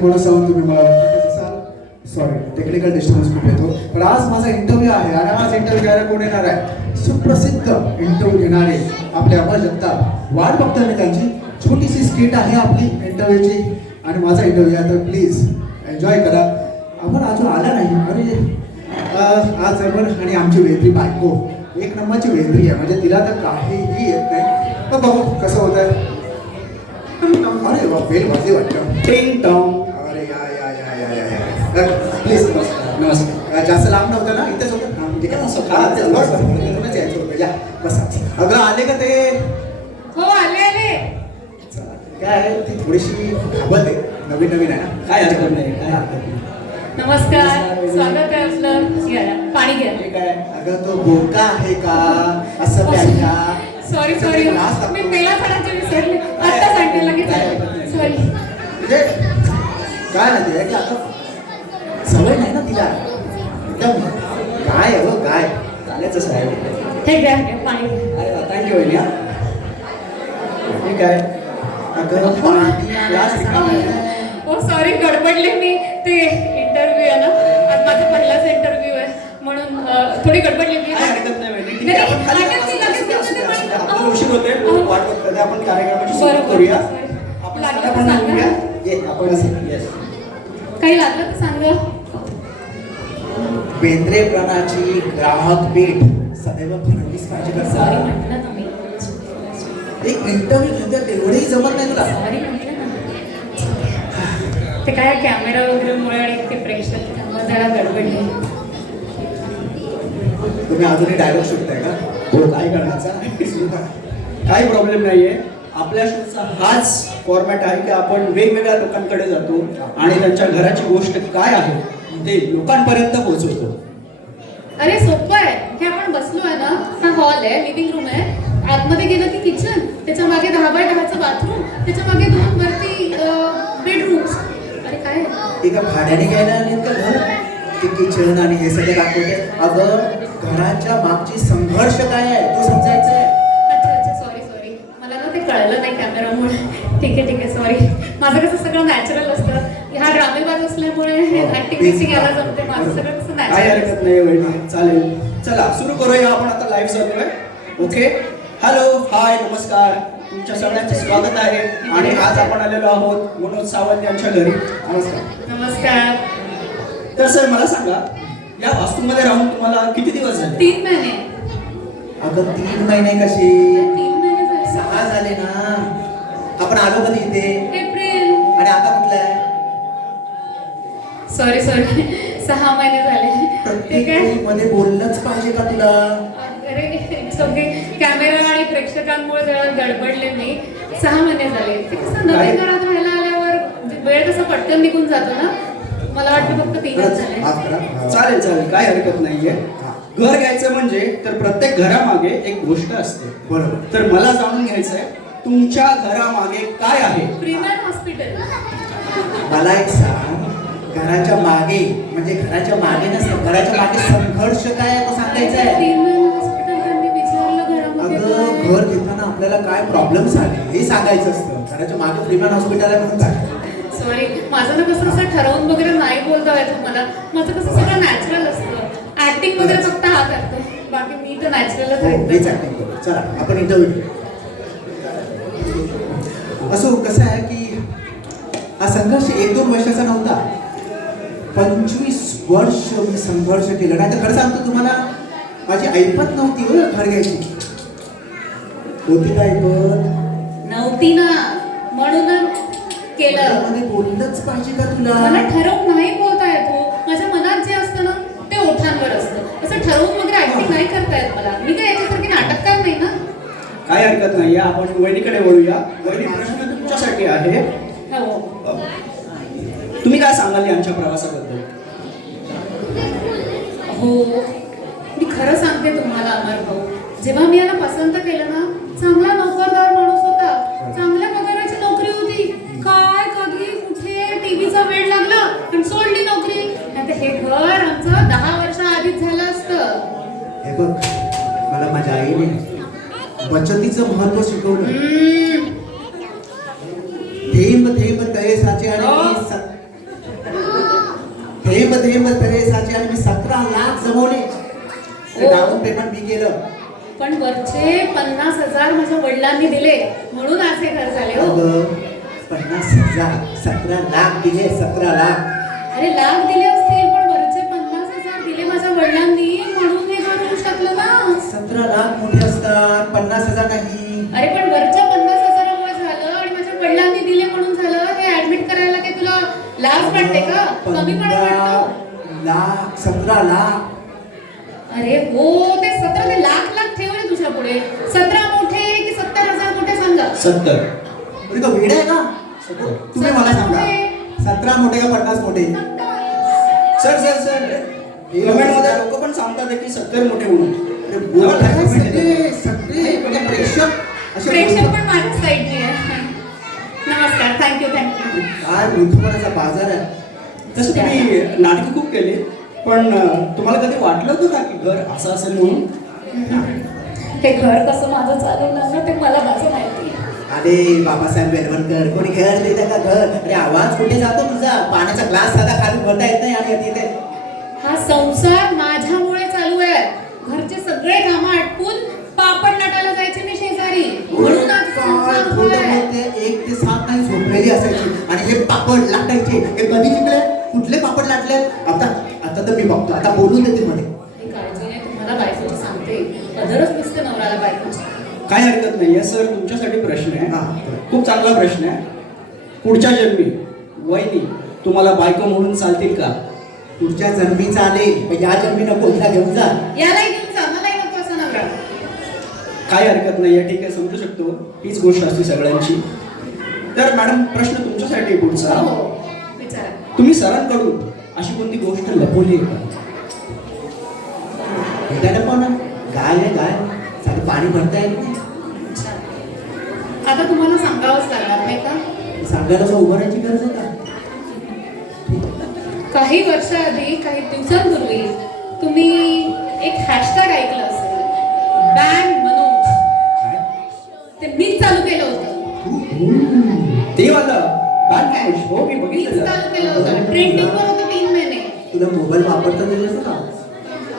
म्हणून सांगून तुम्ही मला सॉरी टेक्निकल डिस्टर्बन्स खूप येतो. पण आज माझा इंटरव्ह्यू आहे आणि आज इंटरव्ह्यू घ्यायला कोण येणार आहे? सुप्रसिद्ध इंटरव्ह्यू घेणारे आपले अमर जगताप. वाट बघतोय मी त्यांची. छोटीशी स्किट आहे आपली इंटरव्ह्यूची आणि माझा इंटरव्ह्यू आहे, तर प्लीज एन्जॉय करा. अमर अजून आला नाही. अरे आज अमर आणि आमची वेत्री बायको एक नंबरची वेत्री आहे, म्हणजे तिला तर काहीही येत नाही. पण बघू कसं होत आहे. अरे वा, बेल वाजली वाटतं. टिंग टॉंग. अरे या या या या या या प्लीज नमस्कार. जास्त लांब नव्हतं ना, इथेच होतं. ठीक आहे, इथूनच यायचं होतं. या बसा. अगं आले का ते? हो आले आले. काय आहे, ती थोडीशी घाबरत आहे. नवीन नवीन आहे ना. काय हरकत नाही, काय हरकत नाही. नमस्कार, स्वागत आहे आपलं. घ्या पाणी घ्या. ठीक आहे. अगं तो बोका आहे का असं प्यायला? सॉरी सॉरी, मी पेला फळाचे विसरले. आता सांगते लगेच. सॉरी. म्हणजे काय ना ते की आता सवय नाही ना तिला. एकदम काय आहे हो काय चालायचं साहेब. हे घ्या घ्या पाणी घ्या. अरे थँक्यू वहिनी. ठीक आहे. अगं पाणी आलं. हो सॉरी, गडबडले मी. ते इंटरव्ह्यू आहे ना, आज माझा पहिलाच इंटरव्ह्यू आहे म्हणून थोडी गडबडली मी. काय हरकत नाही वहिनी. ठीक आहे, आपण खाली आपल्याला उशीर होते. वाट बघतोय. आपण कार्यक्रमाची सुरुवात करूया. आपण आपण सांगूया. ये आपण येस. काही लागलं तर सांगा. बेंद्रेपणाची ग्राहक पेठ सदैव फरलीच पाहिजे का? सॉरी म्हटलं ना मी. एक इंटरव्ह्यू घेतोय तेवढेही जमत नाही तुला. सॉरी म्हटलं ना. ते काय कॅमेरा वगैरे मुळे आणि ते प्रेक्षक त्यामुळे जरा गडबडली. तुम्ही अजूनही डायलॉग शिकताय का? हो, काय करण्याचा काही प्रॉब्लेम नाहीये. आपल्या शोचा हाच फॉर्मॅट आहे की आपण वेगवेगळ्या लोकांकडे जातो आणि त्यांच्या घराची गोष्ट काय आहे ते लोकांपर्यंत पोहोचवतो. अरे सोपं आहे. हे आपण बसलो आहे ना, हा हॉल आहे, लिव्हिंग रूम आहे. आतमध्ये गेलं की किचन, त्याच्या मागे 10 बाय 10चं बाथरूम, त्याच्या मागे 2 वरती बेडरूम्स. अरे काय एका भाड्याने घ्यायला आले का घर? ते किचन आणि हे सगळं दाखवते. अगं घराच्या मागची संघर्ष काय आहे तो समजायचं आहे. अच्छा अच्छा, सॉरी सॉरी, मला ना ते कळलं नाही कॅमेरामुळे. ठीक आहे सॉरी. माझं कसं सगळं नॅचरल असतं. हा ड्रामेबाज असल्यामुळे ऍक्टिंग मिक्सिंग यायला जमते. माझं सगळं कसं काय नॅचरल. हरकत नाही वहिनी, चालेल. चला सुरू करूया. आपण आता लाईव्ह चालू आहे. ओके. हॅलो, हाय, नमस्कार. तुमच्या सगळ्यांचे स्वागत आहे. आणि आज आपण आलेलो आहोत मनोज सावंत यांच्या घरी. नमस्कार. नमस्कार. तर सर मला सांगा, या वास्तूमध्ये राहून तुम्हाला किती दिवस झाले? 3 महिने. अगं 3 महिने कशी? 3 महिने झाले. 6 झाले ना. आपण आलो कधी इथे? एप्रिल. आणि आता कुठलं आहे? सॉरी 6 महिने झाले. ते काय प्रत्येक मध्ये बोललंच पाहिजे का तुला? अरे ओके, कॅमेरा आणि प्रेक्षकांमुळे जरा गडबडले मी. 6 महिने झाले. ते कसं नवीन घरात राहायला आल्यावर वेळ कसा पटकन निघून जातो ना. मला वाटतं फक्त 3च झाले. माफ करा. चालेल चालेल, काय हरकत नाहीये. घर घ्यायचं म्हणजे तर प्रत्येक घरामागे एक गोष्ट असते. बरोबर. तर मला जाणून घ्यायचंय तुमच्या घरामागे काय आहे. Premium hospital. मला एक सांग, घराच्या मागे म्हणजे घराच्या मागे नसतं, घराच्या मागे संघर्ष काय आहे तो सांगायचा आहे. प्रीमियम हॉस्पिटल त्यांनी विचारलं घरामध्ये अगं काय? घर घेताना आपल्याला काय प्रॉब्लेम्स आले हे सांगायचं असतं. घराच्या मागे प्रीमियम हॉस्पिटल आहे म्हणून काय? सॉरी, माझं ना कसं असं ठरवून वगैरे नाही बोलता येत मला. माझं कसं सगळं नॅचरल असतं. ऍक्टिंग वगैरे फक्त हा करतो, बाकी मी तर नॅचरलच मीच आहे. ऍक्टिंग करू. चला आपण इंटरव्ह्यू घेऊ. असं कसं आहे की हा संघर्ष 1-2 वर्षाचा नव्हता. 25 वर्ष मी संघर्ष केला. नाही तर खरं सांगतो तुम्हाला, माझी ऐपत नव्हती हो घर घ्यायची. होती का ऐपत? नव्हती ना, म्हणूनच केलं. मध्ये बोललंच पाहिजे का तुला? मला ठरवून नाही बोलता येत हो. माझ्या मनात जे असतं ना ते ओठांवर असतं. असं ठरवून वगैरे ऍक्टिंग नाही करता येत मला. मी काय याच्यासारखी नाटककार नाही ना. काय हरकत नाहीये. आपण वहिनीकडे वळूया. वहिनी, प्रश्न तुमच्यासाठी आहे. हो. तुम्ही काय सांगाल यांच्या प्रवासाबद्दल? हो, मी खरं सांगते तुम्हाला अमर भाऊ, जेव्हा मी याला पसंत केलं ना, चांगला नोकरदार माणूस होता, चांगल्या पगाराची नोकरी होती. काय कधी कुठे टीव्हीचा वेळ लागला पण सोडली नोकरी. नाहीतर हे घर आमचं 10 वर्ष आधीच झालं असतं. हे बघ, मला माझ्या आईने बचतीचं महत्व शिकवलं. थेंब थेंब तळे साचे आणि देव तरेसाचे आणि मी 17 लाख जमवले. ओ. डाऊन पेमेंट मी केलं. पण वरचे 50,000 माझ्या वडिलांनी दिले म्हणून आज हे घर झाले हो. अगं, 50,000 17 लाख दिले, 17 लाख. अरे लाख दिले असतील पण वरचे 50,000 दिले माझ्या वडिलांनी म्हणून हे घर होऊ शकलं ना. 17 लाख मोठे असतात, 50,000 नाही. अरे पण वरच्या 50,000मुळे झालं आणि माझ्या वडिलांनी दिले म्हणून झालं. हे ऍडमिट करायला काय तुला लाज वाटते का? कमीपणा वाटतो? 15 लाख, 17 लाख. अरे हो ते 17 ते लाख लाख ठेवले तुझ्या पुढे. 17 मोठे की 70,000 मोठे सांगा. 70. तुला तो वेड आहे का? 70. तुम्ही मला सांगा, 17 मोठे का 50 मोठे? सर सर सर कमेंटमध्ये लोक पण सांगतात की 70 मोठे म्हणून. अरे बोला काय सगळे सगळे म्हणजे प्रेक्षक असे प्रेक्षक बोलतात. पण माझ्या साईडने आहे. नमस्कार, थँक्यू थँक्यू. काय बुद्धपणाचा बाजार आहे. तसं तुम्ही नाटकं खूप केली, पण तुम्हाला कधी वाटलं होतं का की घर असं असेल म्हणून? हे घर कसं माझं चालवलं ना ते मला माझं माहिती. अरे बाबासाहेब बेलवणकर कोणी घर देतं का घर? अरे आवाज कुठे जातो तुझा? पाण्याचा ग्लास साधा खाली भरता येत नाही आणि तिथे हा संसार माझ्यामुळे चालू आहे. घरचे सगळे कामं आटपून पापड लाटायला जायचे मी शेजारी म्हणून आज काय संसार खोटं होतोय. बोलते. 1 ते 7 नाही झोपलेली असायची आणि हे पापड लाटायचे. हे कधी शिकले? कुठले पापड लाटले? आता तर मी बघतो, आता बोलून देते मध्ये. ही काळजी नाही तुम्हाला बायकोची सांगते. अदरच नसते नवऱ्याला बायकोची. काय हरकत नाही आहे सर, तुमच्यासाठी प्रश्न आहे. हा. खूप चांगला प्रश्न आहे. पुढच्या जन्मी वहिनी तुम्हाला बायको म्हणून चालतील का? पुढच्या जन्मी चालेल पण या जन्मी नको. हिला घेऊन जा. यालाही घेऊन जा, मलाही नको असा नवरा. काय हरकत नाही आहे, ठीक आहे, समजू शकतो. हीच गोष्ट असते सगळ्यांची. तर मॅडम प्रश्न तुमच्यासाठी आहे पुढचा. हो विचारा. तुम्ही सरांकडून अशी कोणती गोष्ट लपवली आहे का? भेटायला पण गाय आहे गाय. साधं पाणी भरता येत नाही. अच्छा. आता तुम्हाला सांगावंच लागणार नाही का? सांगायला असं उभं राहायची गरज आहे का? काही वर्षाआधी काही दिवसांपूर्वी तुम्ही एक हॅशटॅग ऐकलं असेल, बॅन मनोज. ते मीच चालू केलं होतं. ते वाला बॅन कॅश. हो मी मीच बघितलं. चालू केलं होतं. ट्रेंडिंगवर होतं 3 महिने. तुला मोबाईल वापरता येईल का?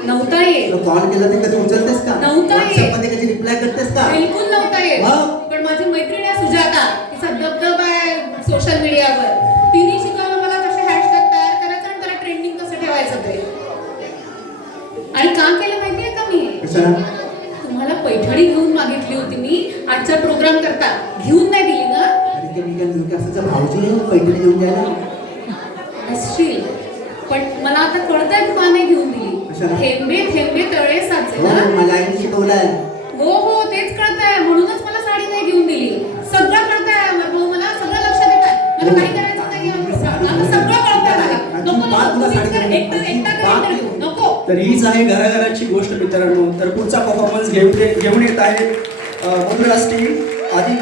नव्हता येत. तुला कॉल केला तर कधी उचलतेस का? नव्हता येत. WhatsApp मध्ये कधी रिप्लाय करतेस का? बिलकुल नव्हता येत. मग? पण माझी मैत्रीण आहे सुजाता, तिचा दबदबा आहे सोशल मीडियावर. तिने शिकवलं मला कसे हॅशटॅग तयार करायचं आणि त्याला ट्रेंडिंग कसं ठेवायचं ते. आणि का केलं माहितीये का मी? कशाला? तुम्हाला पैठणी घेऊन मागितली होती मी आजच्या प्रोग्राम करता. घेऊन नाही दिली ना? अरे ते मी काय लोक असायचं भाऊजी आहे पैठणी घेऊन द्यायला. असशील. पण मला आता कळतंय तू का नाही घेऊन दिली. कशाला? थेंबे थेंबे तळे साचे हो, ना. मला आईने शिकवलंय. हो हो तेच कळतंय. म्हणूनच मला साडी नाही घेऊन दिली. सगळं कळतंय अमर भाऊ, मला सगळं लक्षात येत आहे. मला काही करायचं नाही आता सगळं कळतंय मला. नको नको तुम्हीच कर. एकटा कर इंटरव्ह्यू. नको. तर हीच आहे घराघराची गोष्ट मित्रांनो. तर पुढचा परफॉर्मन्स घेऊन येत आहेत मधुराज टीम. आधी